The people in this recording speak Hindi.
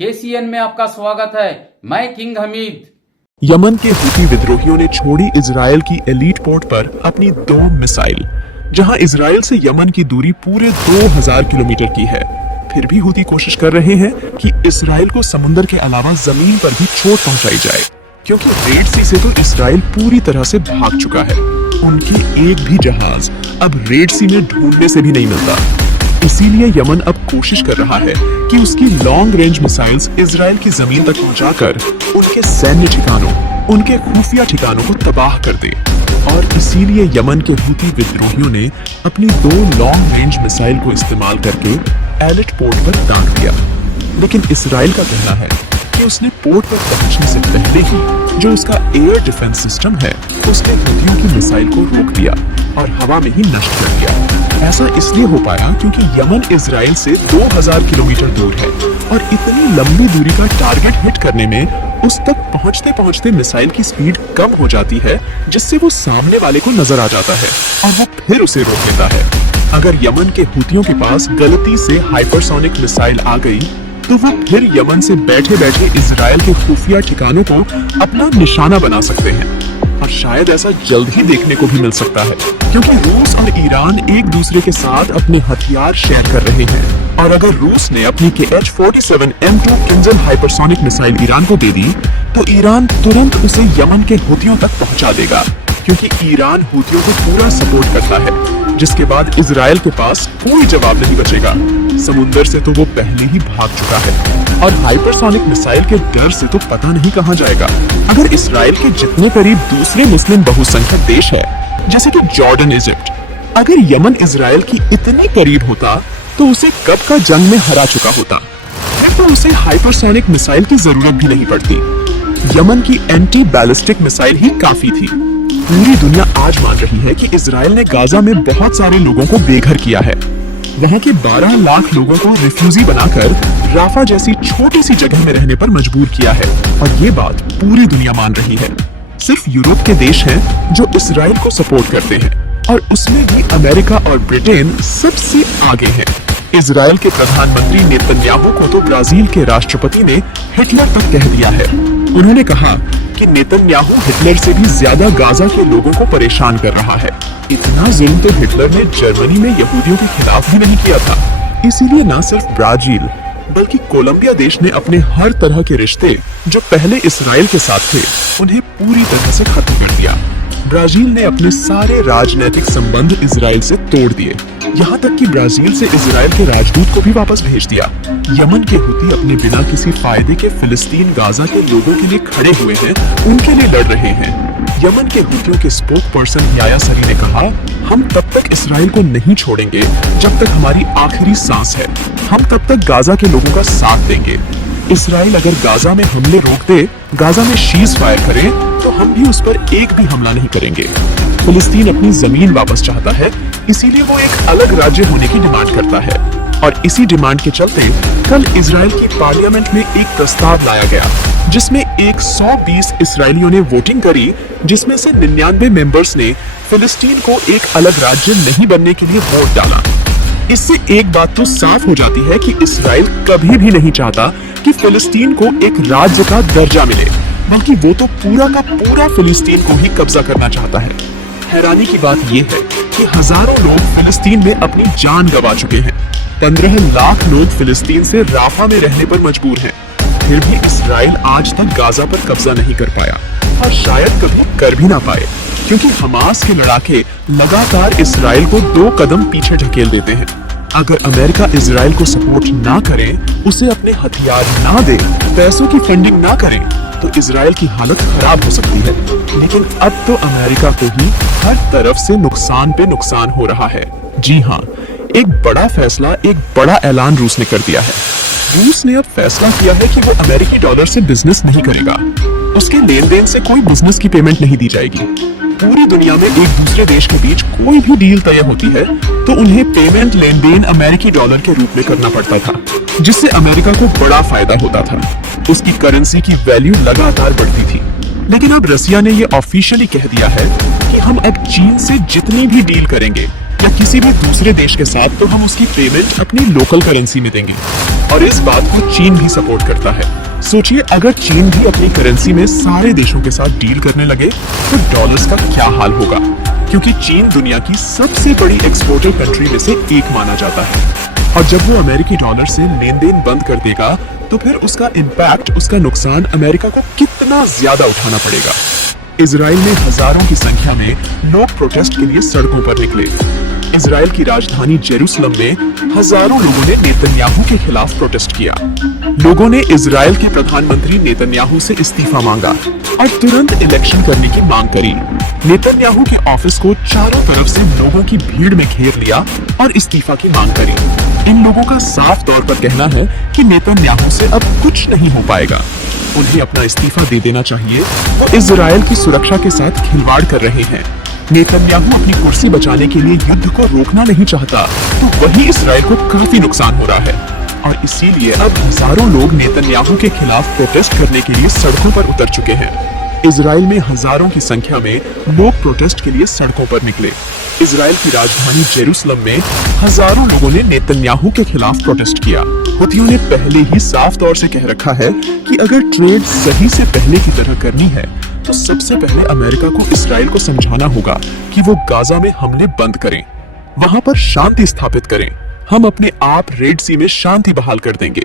केसीएन में आपका स्वागत है। मैं किंग हमीद। यमन के हूती विद्रोहियों ने छोड़ी इजराइल की एलीट पोर्ट पर अपनी 2 मिसाइल। जहां इजराइल से यमन की दूरी पूरे 2000 किलोमीटर की है, फिर भी हूती कोशिश कर रहे हैं कि इजराइल को समुद्र के अलावा जमीन पर भी चोट पहुंचाई जाए, क्योंकि रेड सी से तो इजराइल पूरी तरह से भाग चुका है। उनकी एक भी जहाज अब रेड सी में ढूंढने से भी नहीं मिलता। इसीलिए यमन अब कोशिश कर रहा है कि उसकी लॉन्ग रेंज मिसाइल्स इजराइल की जमीन तक पहुंचाकर उनके सैन्य ठिकानों, उनके खुफिया ठिकानों को तबाह कर दे। और इसीलिए यमन के हूती विद्रोहियों ने अपनी 2 लॉन्ग रेंज मिसाइल को इस्तेमाल करके एलिट पोर्ट पर दाग दिया। लेकिन इजराइल का कहना है कि उसने पोर्ट पर पहुंचने से पहले ही जो उसका एयर डिफेंस सिस्टम है, उसने हूतियों की मिसाइल को रोक दिया और हवा में ही नष्ट कर दिया। ऐसा इसलिए हो पाया क्योंकि यमन इजराइल से 2000 किलोमीटर दूर है और इतनी लंबी दूरी का टारगेट हिट करने में उस तक पहुंचते पहुंचते मिसाइल की स्पीड कम हो जाती है, जिससे वो सामने वाले को नजर आ जाता है और वो फिर उसे रोक लेता है। अगर यमन के हूतियों के पास गलती से हाइपरसोनिक मिसाइल आ गई तो वो फिर यमन से बैठे बैठे इजराइल के खुफिया ठिकानों को अपना निशाना बना सकते हैं। और शायद ऐसा जल्द ही देखने को भी मिल सकता है, क्योंकि रूस और ईरान एक दूसरे के साथ अपने हथियार शेयर कर रहे हैं। और अगर रूस ने अपनी KH-47 M2 Kinjal hypersonic missile Iran को दे दी, तो ईरान तुरंत उसे यमन के हूतियों तक पहुंचा देगा, क्योंकि ईरान हूतियों को पूरा सपोर्ट करता है। जिसके बाद इजराइल के पास कोई जवाब नहीं बचेगा। समुद्र से तो वो पहले ही भाग चुका है और हाइपरसोनिक मिसाइल के डर से तो पता नहीं कहां जाएगा। अगर इजराइल के जितने करीब दूसरे मुस्लिम बहुसंख्यक देश है, जैसे कि जॉर्डन, इजिप्ट, अगर यमन इजराइल की इतनी करीब होता तो उसे कब का जंग में हरा चुका होता। फिर तो उसे हाइपरसोनिक मिसाइल की जरूरत भी नहीं पड़ती। यमन की एंटी बैलिस्टिक मिसाइल ही काफी थी। पूरी दुनिया आज मान रही है कि इजराइल ने गाजा में बहुत सारे लोगों को बेघर किया है। वहां के 12 लाख लोगों को रिफ्यूजी बनाकर राफा जैसी छोटी सी जगह में रहने पर मजबूर किया है। और ये बात पूरी दुनिया मान रही है। सिर्फ यूरोप के देश हैं जो इजराइल को सपोर्ट करते हैं, और उसमें भी अमेरिका और ब्रिटेन सबसे आगे है। इजराइल के प्रधानमंत्री नेतन्याहू को तो ब्राजील के राष्ट्रपति ने हिटलर तक कह दिया है। उन्होंने कहा कि नेतन्याहू हिटलर से भी ज्यादा गाजा के लोगों को परेशान कर रहा है। इतना जुल्म तो हिटलर ने जर्मनी में यहूदियों के खिलाफ भी नहीं किया था। इसीलिए न सिर्फ ब्राजील बल्कि कोलंबिया देश ने अपने हर तरह के रिश्ते जो पहले इजराइल के साथ थे, उन्हें पूरी तरह से खत्म कर दिया। ब्राजील ने अपने सारे राजनीतिक संबंध इजराइल से तोड़ दिए, यहाँ तक कि ब्राजील से इजराइल के राजदूत को भी वापस भेज दिया। यमन के हूती अपने बिना किसी फायदे के फिलिस्तीन गाजा के लोगों के लिए खड़े हुए हैं, उनके लिए लड़ रहे हैं। यमन के हूतियों के स्पोक पर्सन याया सरी ने कहा, हम तब तक इजराइल को नहीं छोड़ेंगे जब तक हमारी आखिरी सांस है। हम तब तक गाजा के लोगों का साथ देंगे। इजराइल अगर गाजा में हमले रोक दे, गाजा में शीज फायर करे, तो हम भी उस पर एक भी हमला नहीं करेंगे। फिलिस्तीन अपनी जमीन वापस चाहता है, इसीलिए वो एक अलग राज्य होने की डिमांड करता है। और इसी डिमांड के चलते कल इजराइल की पार्लियामेंट में एक प्रस्ताव लाया गया, जिसमें 120 इजरायलियों ने वोटिंग करी, जिसमें से 99 मेंबर्स ने फिलिस्तीन को एक अलग राज्य नहीं बनने के लिए वोट डाला। इससे एक बात तो साफ हो जाती है कि इजराइल कभी भी नहीं चाहता कि फिलिस्तीन को एक राज्य का दर्जा मिले, बल्कि वो तो पूरा का पूरा फिलिस्तीन को ही कब्जा करना चाहता है। हैरानी की बात यह है कि हजारों लोग फिलिस्तीन में अपनी जान गंवा चुके हैं। 15 लाख लोग फिलिस्तीन से राफा में रहने पर मजबूर हैं। फिर भी इजराइल आज तक गाजा पर कब्जा नहीं कर पाया और शायद कभी कर भी ना पाए, क्योंकि हमास के लड़ाके लगातार इजराइल को 2 कदम पीछे ढकेल देते हैं। अगर अमेरिका इजराइल को सपोर्ट ना करे, उसे अपने हथियार ना दे, पैसों की फंडिंग ना करे, तो इजराइल की हालत खराब हो सकती है। लेकिन अब तो अमेरिका को ही हर तरफ से नुकसान पे नुकसान हो रहा है। जी हाँ, एक बड़ा फैसला, एक बड़ा ऐलान रूस ने कर दिया है। रूस ने अब फैसला किया है कि वो अमेरिकी डॉलर से बिजनेस नहीं करेगा। उसके लेन देन से कोई बिजनेस की पेमेंट नहीं दी जाएगी। पूरी दुनिया में एक दूसरे देश के बीच कोई भी डील तय होती है तो उन्हें पेमेंट लेन देन अमेरिकी डॉलर के रूप में करना पड़ता था, जिससे अमेरिका को बड़ा फायदा होता था। उसकी करेंसी की वैल्यू लगातार बढ़ती थी। लेकिन अब रसिया ने ये ऑफिशियली कह दिया है कि हम अब चीन से जितनी भी डील करेंगे या किसी भी दूसरे देश के साथ तो हम उसकी पेमेंट अपनी लोकल करेंसी में देंगे। और इस बात को चीन भी सपोर्ट करता है। सोचिए अगर चीन भी अपनी करेंसी में सारे देशों के साथ डील करने लगे तो डॉलर्स का क्या हाल होगा, क्योंकि चीन दुनिया की सबसे बड़ी एक्सपोर्टर कंट्री में से एक माना जाता है। और जब वो अमेरिकी डॉलर से लेन देन बंद कर देगा तो फिर उसका इम्पैक्ट, उसका नुकसान अमेरिका को कितना ज्यादा उठाना पड़ेगा। इजराइल में हजारों की संख्या में लोग प्रोटेस्ट के लिए सड़कों पर निकले। इजराइल की राजधानी जेरूसलम में हजारों लोगों ने नेतन्याहू के खिलाफ प्रोटेस्ट किया। लोगों ने इजराइल के प्रधानमंत्री नेतन्याहू से इस्तीफा मांगा और तुरंत इलेक्शन करने की मांग करी। नेतन्याहू के ऑफिस को चारों तरफ से लोगों की भीड़ में घेर लिया और इस्तीफा की मांग करी। इन लोगों का साफ तौर पर कहना है कि नेतन्याहू से अब कुछ नहीं हो पाएगा, उन्हें अपना इस्तीफा दे देना चाहिए। वो इजराइल की सुरक्षा के साथ खिलवाड़ कर रहे हैं। नेतन्याहू अपनी कुर्सी बचाने के लिए युद्ध को रोकना नहीं चाहता, तो वही इजराइल को काफी नुकसान हो रहा है। और इसीलिए अब हजारों लोग नेतन्याहू के खिलाफ प्रोटेस्ट करने के लिए सड़कों पर उतर चुके हैं। इजराइल में हजारों की संख्या में लोग प्रोटेस्ट के लिए सड़कों पर निकले। इजराइल की राजधानी जेरूसलम में हजारों लोगों ने नेतन्याहू के खिलाफ प्रोटेस्ट किया। हुतियों ने पहले ही साफ तौर से कह रखा है कि अगर ट्रेड सही से पहले की तरह करनी है तो सबसे पहले अमेरिका को इजराइल को समझाना होगा कि वो गाजा में हमले बंद करें, वहां पर शांति स्थापित करें। हम अपने आप रेड सी में शांति बहाल कर देंगे।